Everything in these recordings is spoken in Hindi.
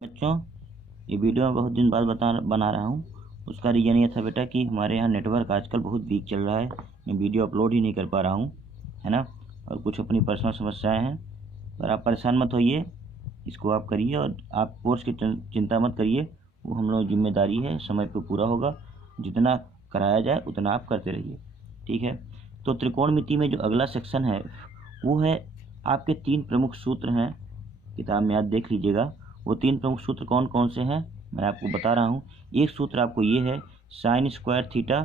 बच्चों, ये वीडियो मैं बहुत दिन बाद बना रहा हूँ। उसका रीज़न ये था बेटा कि हमारे यहाँ नेटवर्क आजकल बहुत वीक चल रहा है। मैं वीडियो अपलोड ही नहीं कर पा रहा हूँ, है ना। और कुछ अपनी पर्सनल समस्याएं हैं, पर आप परेशान मत होइए। इसको आप करिए और आप कोर्स की चिंता मत करिए। वो हम लोग जिम्मेदारी है, समय पर पूरा होगा। जितना कराया जाए उतना आप करते रहिए, ठीक है। तो त्रिकोणमिति में जो अगला सेक्शन है वो है आपके 3 प्रमुख सूत्र हैं। किताब में आप देख लीजिएगा। वो 3 प्रमुख सूत्र कौन कौन से हैं मैं आपको बता रहा हूँ। एक सूत्र आपको ये है sine square theta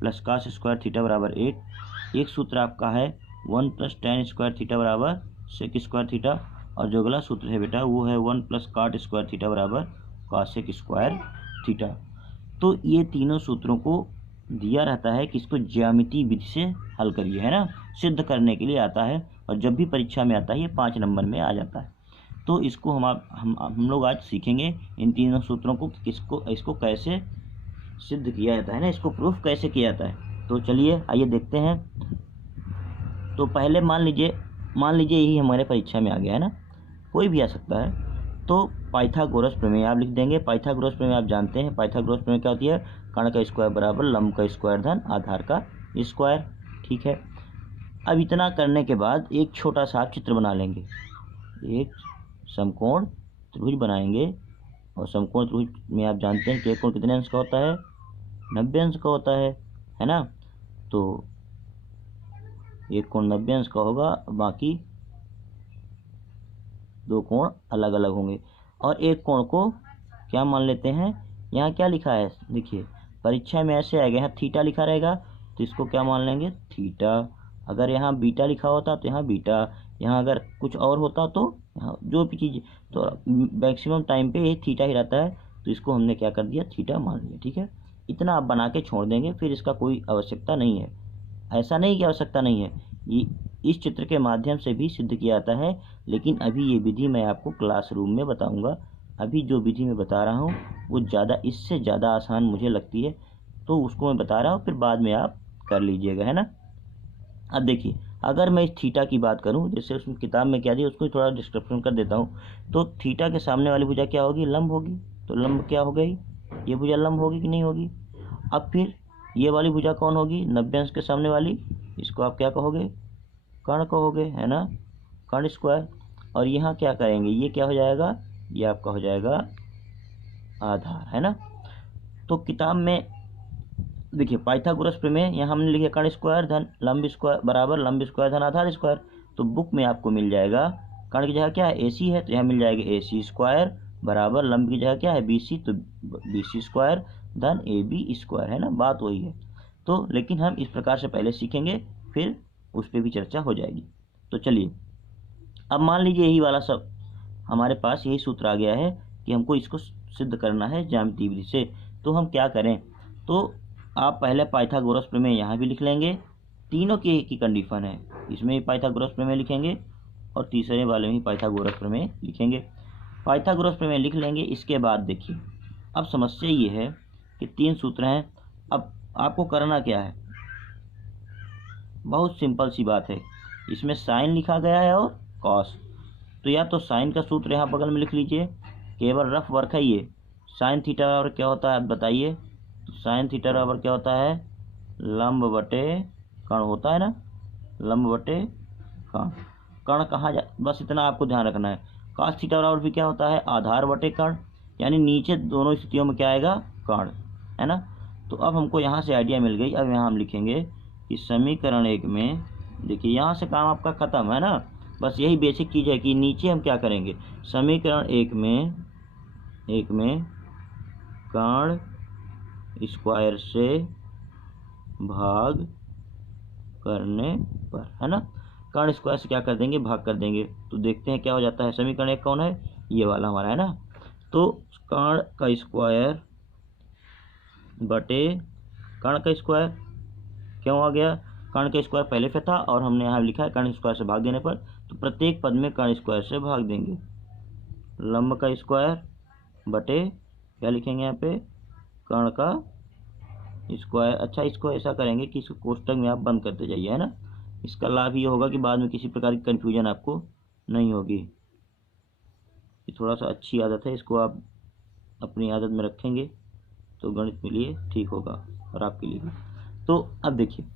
plus cos square theta बराबर 8। एक सूत्र आपका है 1 प्लस टेन स्क्वायर थीटा बराबर सेक स्क्वायर थीटा। और जो अगला सूत्र है बेटा वो है 1 प्लस काट स्क्वायर थीटा बराबर कासेक स्क्वायर थीटा। तो ये तीनों सूत्रों को दिया रहता है कि इसको ज्यामितीय विधि से हल करिए, है ना। सिद्ध करने के लिए आता है और जब भी परीक्षा में आता है ये 5 नंबर में आ जाता है। तो इसको हम लोग आज सीखेंगे इन तीनों सूत्रों को, इसको कैसे सिद्ध किया जाता है ना, इसको प्रूफ कैसे किया जाता है। तो चलिए आइए देखते हैं। तो पहले मान लीजिए यही हमारे परीक्षा में आ गया है ना, कोई भी आ सकता है। तो पाइथागोरस प्रमेय आप लिख देंगे। पाइथागोरस प्रमेय आप जानते हैं। पाइथागोरस प्रमेय क्या होती है? कर्ण का स्क्वायर बराबर लंब का स्क्वायर धन आधार का स्क्वायर, ठीक है। अब इतना करने के बाद एक छोटा सा आप चित्र बना लेंगे। एक समकोण त्रिभुज बनाएंगे और समकोण त्रिभुज में आप जानते हैं कि एक कोण कितने अंश का होता है? 90 अंश का होता है ना। तो एक कोण 90 अंश का होगा, बाकी 2 कोण अलग अलग होंगे। और एक कोण को क्या मान लेते हैं? यहाँ क्या लिखा है देखिए, परीक्षा में ऐसे आएगा, यहाँ थीटा लिखा रहेगा तो इसको क्या मान लेंगे? थीटा। अगर यहाँ बीटा लिखा होता तो यहाँ बीटा, यहाँ अगर कुछ और होता तो यहाँ जो भी चीज़, तो मैक्सिमम टाइम पे ये थीटा ही रहता है तो इसको हमने क्या कर दिया? थीटा मान लिया, ठीक है। इतना आप बना के छोड़ देंगे, फिर इसका कोई आवश्यकता नहीं है। ऐसा नहीं कि आवश्यकता नहीं है, ये इस चित्र के माध्यम से भी सिद्ध किया जाता है, लेकिन अभी ये विधि मैं आपको क्लासरूम में बताऊंगा। अभी जो विधि मैं बता रहा हूँ वो इससे ज़्यादा आसान मुझे लगती है, तो उसको मैं बता रहा हूँ, फिर बाद में आप कर लीजिएगा, है ना। अब देखिए, अगर मैं इस थीटा की बात करूँ, जैसे उसमें किताब में क्या दिया उसको थोड़ा डिस्क्रिप्शन कर देता हूँ। तो थीटा के सामने वाली भुजा क्या होगी? लंब होगी। तो लंब क्या हो गई? ये भुजा लंब होगी कि नहीं होगी? अब फिर ये वाली भुजा कौन होगी? 90 अंश के सामने वाली, इसको आप क्या कहोगे? कर्ण कहोगे, है ना, कर्ण स्क्वायर। और यहाँ क्या करेंगे? ये क्या हो जाएगा? ये आपका हो जाएगा आधार, है ना। तो किताब में देखिए पाइथागोरस प्रमेय, यहाँ हमने लिखे कर्ण स्क्वायर धन लंब स्क्वायर बराबर लंब स्क्वायर धन आधार स्क्वायर। तो बुक में आपको मिल जाएगा कर्ण की जगह क्या है? AC है, तो यहाँ मिल जाएगा AC स्क्वायर बराबर लंब की जगह क्या है? BC, तो BC स्क्वायर धन AB स्क्वायर, है ना। बात वही है। तो लेकिन हम इस प्रकार से पहले सीखेंगे, फिर उस पर भी चर्चा हो जाएगी। तो चलिए, अब मान लीजिए यही वाला सब हमारे पास यही सूत्र आ गया है कि हमको इसको सिद्ध करना है ज्यामितीय विधि से। तो हम क्या करें? तो आप पहले पाइथागोरस प्रमेय यहाँ भी लिख लेंगे। तीनों की एक ही कंडीशन है, इसमें भी पाइथागोरस प्रमेय लिखेंगे और तीसरे वाले में ही पाइथागोरस प्रमेय लिखेंगे। पाइथागोरस प्रमेय लिख लेंगे। इसके बाद देखिए, अब समस्या ये है कि 3 सूत्र हैं। अब आपको करना क्या है? बहुत सिंपल सी बात है। इसमें साइन लिखा गया है और कॉस, तो या तो साइन का सूत्र यहाँ बगल में लिख लीजिए, केवल रफ वर्क है ये। साइन थीटा बराबर क्या होता है आप बताइए? तो साइन थीटा बराबर क्या होता है? लंब बटे कर्ण होता है ना, लंब बटे कर्ण। कर्ण कहाँ जा, बस इतना आपको ध्यान रखना है। कॉस थीटा बराबर भी क्या होता है? आधार बटे कर्ण, यानी नीचे दोनों स्थितियों में क्या आएगा? कर्ण, है ना। तो अब हमको यहाँ से आइडिया मिल गई। अब यहाँ हम लिखेंगे कि समीकरण 1 में, देखिए यहाँ से काम आपका खत्म, है ना। बस यही बेसिक चीज़ है कि नीचे हम क्या करेंगे? समीकरण 1 में कर्ण स्क्वायर से भाग करने पर, है ना, कर्ण स्क्वायर से क्या कर देंगे? भाग कर देंगे। तो देखते हैं क्या हो जाता है। समीकरण 1 कौन है? ये वाला हमारा, है ना। तो कर्ण का स्क्वायर बटे कर्ण का स्क्वायर क्यों आ गया? कर्ण का स्क्वायर पहले पे था और हमने यहाँ लिखा है कर्ण स्क्वायर से भाग देने पर, तो प्रत्येक पद में कर्ण स्क्वायर से भाग देंगे। लंब का स्क्वायर बटे क्या लिखेंगे यहाँ पे? कर्ण का स्क्वायर। अच्छा, इसको ऐसा करेंगे कि इसको कोष्टक में आप बंद करते जाइए, है ना। इसका लाभ ये होगा कि बाद में किसी प्रकार की कन्फ्यूजन आपको नहीं होगी। ये थोड़ा सा अच्छी आदत है, इसको आप अपनी आदत में रखेंगे तो गणित के लिए ठीक होगा और आपके लिए भी। तो अब देखिए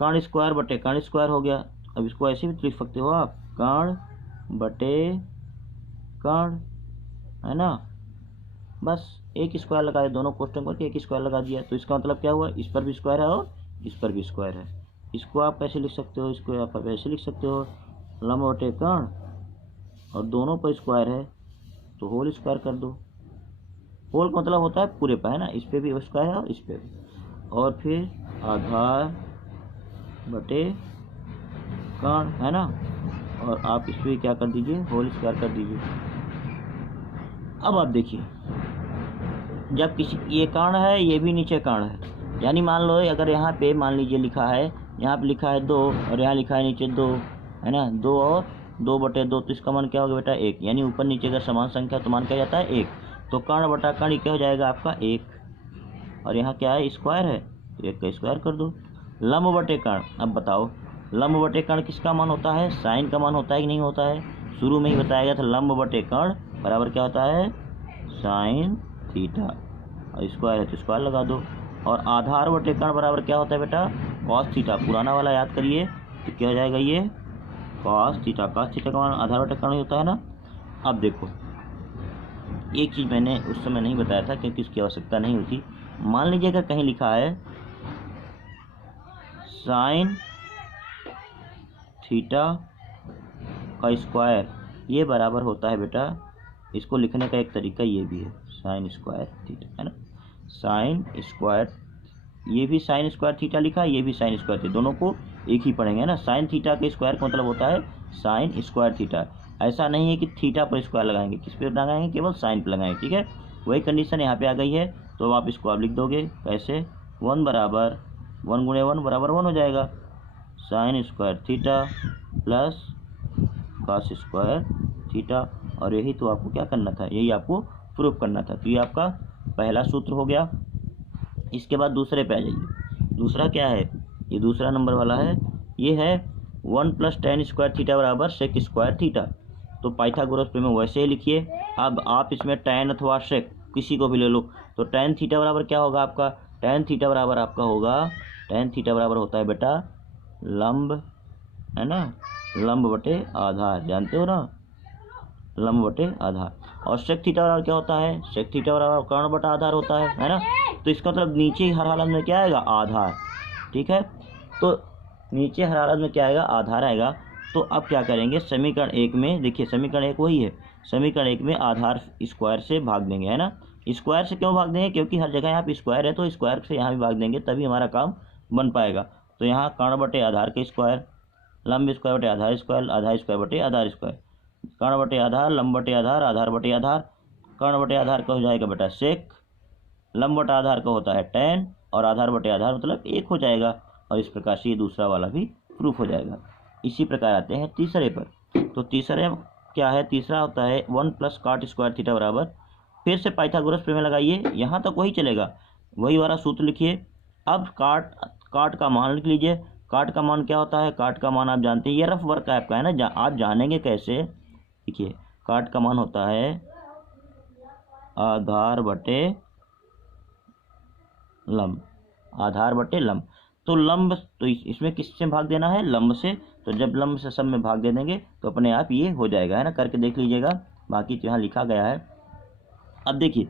कर्ण स्क्वायर बटे कर्ण स्क्वायर हो गया। अब इसको ऐसे भी लिख सकते हो आप, कर्ण बटे कर्ण, है ना। बस एक स्क्वायर लगाए, दोनों क्वेश्चन करके एक स्क्वायर लगा दिया। तो इसका मतलब क्या हुआ, इस पर भी स्क्वायर है और इस पर भी स्क्वायर है। इसको आप कैसे लिख सकते हो, इसको आप ऐसे लिख सकते हो, लंब बटे कर्ण, और दोनों पर स्क्वायर है तो होल स्क्वायर कर दो। होल का मतलब होता है पूरे पर, है ना। इस पे भी स्क्वायर है और इस पे भी, और फिर आधार बटे कर्ण, है ना। और आप इस पे क्या कर दीजिए, होल स्क्वायर कर दीजिए। अब आप देखिए जब किसी ये कर्ण है, ये भी नीचे कर्ण है, यानी मान लो अगर यहाँ पे मान लीजिए लिखा है, यहाँ पे लिखा है 2 और यहाँ लिखा है नीचे 2, है ना, 2 और 2 बटे 2, तो इसका मान क्या होगा बेटा 1। यानी ऊपर नीचे अगर समान संख्या तो मान क्या जाता है 1। तो कर्ण बटा कर्ण क्या हो जाएगा आपका 1, और यहाँ क्या है स्क्वायर है तो 1 का स्क्वायर कर दो। लंब बटे कर्ण, अब बताओ लंब बटे कर्ण किसका मान होता है, साइन का मान होता है कि नहीं होता है। शुरू में ही बताया गया था लंब बटे कर्ण बराबर क्या होता है, साइन थीटा, और स्क्वायर है तो स्क्वायर लगा दो। और आधार बटे कर्ण बराबर क्या होता है बेटा, कॉस थीटा। पुराना वाला याद करिए तो क्या हो जाएगा ये कॉस थीटा। कॉस थीटा का मान आधार बटे कर्ण होता है ना। अब देखो एक चीज़ मैंने उस समय नहीं बताया था क्योंकि इसकी आवश्यकता नहीं होती। मान लीजिए अगर कहीं लिखा है साइन थीटा का स्क्वायर, ये बराबर होता है बेटा, इसको लिखने का एक तरीका ये भी है, साइन स्क्वायर थीटा, है ना। साइन स्क्वायर, ये भी साइन स्क्वायर थीटा लिखा है, ये भी साइन स्क्वायर थीटा, दोनों को एक ही पढ़ेंगे, है ना। साइन थीटा के स्क्वायर का मतलब होता है साइन स्क्वायर थीटा। ऐसा नहीं है कि थीटा पर स्क्वायर लगाएंगे, किस पे लगाएंगे, केवल साइन पर लगाएंगे, ठीक है। वही कंडीशन यहाँ पे आ गई है। तो आप इसको आप लिख दोगे कैसे, 1 बराबर 1 गुणे 1 बराबर 1 हो जाएगा, sign square theta plus cos square theta. और यही तो आपको क्या करना था, यही आपको प्रूफ करना था। तो ये आपका पहला सूत्र हो गया। इसके बाद दूसरे पे आ जाइए। दूसरा क्या है, ये दूसरा नंबर वाला है, ये है 1 + tan स्क्वायर थीटा बराबर सेक स्क्वायर थीटा। तो पाइथागोरस प्रमेय वैसे ही लिखिए। अब आप इसमें tan अथवा सेक किसी को भी ले लो। तो tan थीटा बराबर क्या होगा आपका, tan थीटा बराबर आपका होगा, tan थीटा बराबर होता है बेटा लंब, है ना, लंब बटे आधार, जानते हो ना, लंब बटे आधार। और सेक थीटा बराबर क्या होता है, सेक थीटा बराबर कर्ण बटा आधार होता है ना। तो इसका मतलब नीचे हर हालत में क्या आएगा, आधार, ठीक है। तो नीचे हर हालत में क्या आएगा, आधार आएगा। तो अब क्या करेंगे, समीकरण 1 में देखिए, समीकरण 1 वही है, समीकरण 1 में आधार स्क्वायर से भाग देंगे, है ना। स्क्वायर से क्यों भाग देंगे, क्योंकि हर जगह यहाँ पे स्क्वायर है, तो स्क्वायर से यहाँ भी भाग देंगे तभी हमारा काम बन पाएगा। तो यहाँ कर्ण बटे आधार के स्क्वायर, लंब स्क्वायर बटे आधार स्क्वायर, आधार स्क्वायर बटे आधार स्क्वायर, कर्ण बटे आधार, लंब बटे आधार, आधार बटे आधार। कर्ण बटे आधार का हो जाएगा बेटा सेक, लंब बटा आधार का होता है tan, और आधार बटे आधार मतलब 1 हो जाएगा। और इस प्रकार से ये दूसरा वाला भी प्रूफ हो जाएगा। इसी प्रकार आते हैं तीसरे पर। तो तीसरे क्या है, तीसरा होता है 1 + cot स्क्वायर थीटा बराबर, फिर से पाइथागोरस प्रमेय लगाइए, यहाँ तक वही चलेगा, वही वाला सूत्र लिखिए। अब काट का मान लिख लीजिए। काट का मान क्या होता है, काट का मान आप जानते हैं, ये रफ वर्क आपका है ना, आप जानेंगे कैसे, देखिए काट का मान होता है आधार बटे लंब, आधार बटे लंब। तो लंब, तो इसमें किससे भाग देना है, लंब से। तो जब लंब से सब में भाग दे देंगे तो अपने आप ये हो जाएगा, है ना। करके देख लीजिएगा, बाकी तो यहाँ लिखा गया है। अब देखिए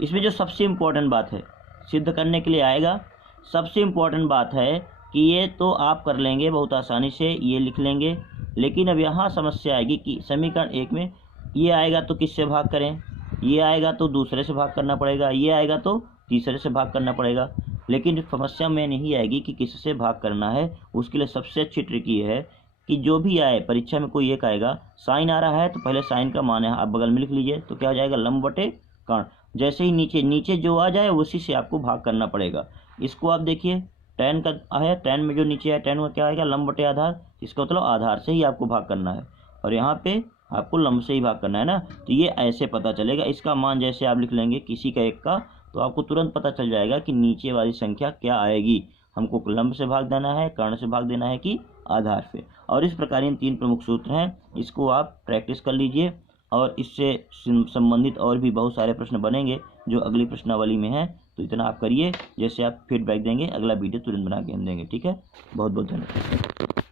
इसमें जो सबसे इम्पोर्टेंट बात है, सिद्ध करने के लिए आएगा, सबसे इम्पोर्टेंट बात है कि ये तो आप कर लेंगे बहुत आसानी से, ये लिख लेंगे। लेकिन अब यहाँ समस्या आएगी कि समीकरण 1 में ये आएगा तो किससे भाग करें, ये आएगा तो दूसरे से भाग करना पड़ेगा, ये आएगा तो तीसरे से भाग करना पड़ेगा। लेकिन समस्या में नहीं आएगी कि किससे भाग करना है। उसके लिए सबसे अच्छी ट्रिक ये है कि जो भी आए परीक्षा में, कोई एक आएगा, साइन आ रहा है तो पहले साइन का मान है आप बगल में लिख लीजिए, तो क्या हो जाएगा लंब बटे कर्ण। जैसे ही नीचे जो आ जाए उसी से आपको भाग करना पड़ेगा। इसको आप देखिए, tan का है, tan में जो नीचे है tan में क्या आएगा, लंब बटे आधार, इसका मतलब आधार से ही आपको भाग करना है, और यहाँ पे आपको लंब से ही भाग करना है ना। तो ये ऐसे पता चलेगा, इसका मान जैसे आप लिख लेंगे किसी का एक का, तो आपको तुरंत पता चल जाएगा कि नीचे वाली संख्या क्या आएगी, हमको लंब से भाग देना है, कर्ण से भाग देना है कि आधार से। और इस प्रकार इन 3 प्रमुख सूत्र हैं, इसको आप प्रैक्टिस कर लीजिए। और इससे संबंधित और भी बहुत सारे प्रश्न बनेंगे जो अगली प्रश्नावली में है। तो इतना आप करिए, जैसे आप फीडबैक देंगे अगला वीडियो तुरंत बना के हम देंगे। ठीक है, बहुत बहुत धन्यवाद।